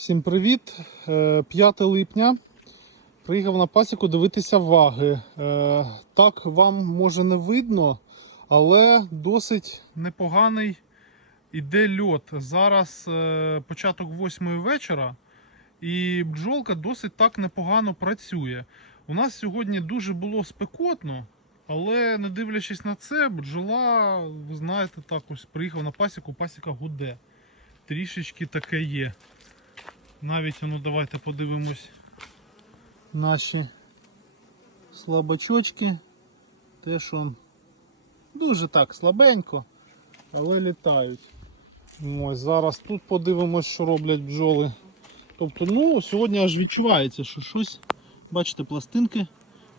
Всім привіт! Е, 5 липня. Приїхав на пасіку дивитися ваги. Е, Так вам може не видно, але досить непоганий іде льот. Зараз е, початок 8 вечора, і бджолка досить так непогано працює. У нас сьогодні дуже було спекотно, але не дивлячись на це, бджола, ви знаєте, так ось приїхав на пасіку, пасіка гуде. Трішечки таке є. Навіть ну давайте подивимось наші слабачочки. Те, що дуже так слабенько, але літають. Ось зараз тут подивимось, що роблять бджоли. Тобто, ну, сьогодні аж відчувається, що щось, бачите, пластинки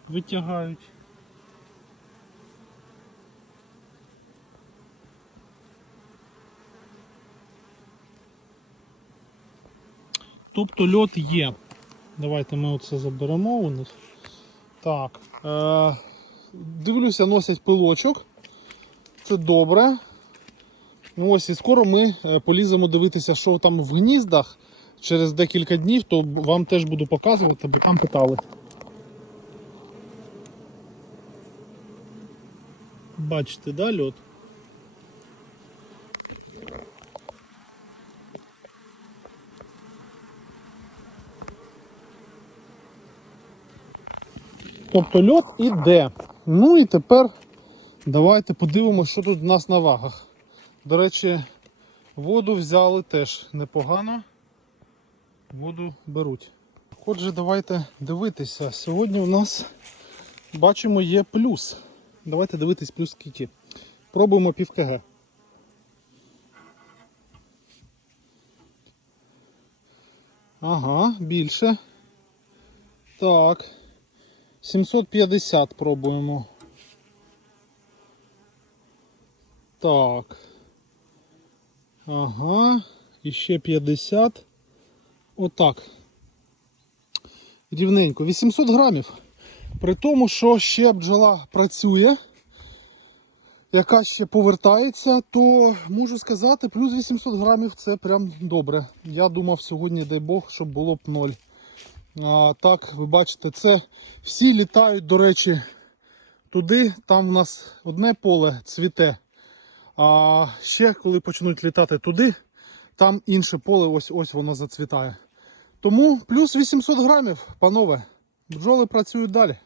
витягають. Тобто льот є. Давайте ми оце заберемо у них. Так. Е- дивлюся, носять пилочок. Це добре. Ось і скоро ми е, поліземо дивитися, що там в гніздах. Через декілька днів, то вам теж буду показувати, бо там питали. Бачите, да, льот? Тобто льот іде. Ну і тепер давайте подивимося, що тут в нас на вагах. До речі, воду взяли теж непогано. Воду беруть. Отже, давайте дивитися. Сьогодні у нас бачимо є плюс. Давайте дивитись плюс скільки. Пробуємо пів КГ. Ага, більше. Так. 750 пробуємо. Так. Ага. І ще 50. Отак. Рівненько. 800 грамів. При тому, що ще бджола працює, яка ще повертається, то можу сказати, плюс 800 грамів це прям добре. Я думав сьогодні, дай Бог, щоб було б 0. А, так, ви бачите, це всі літають, до речі, туди. Там у нас одне поле цвіте. А ще коли почнуть літати туди, там інше поле, ось ось воно зацвітає. Тому плюс 800 грамів, панове. Бджоли працюють далі.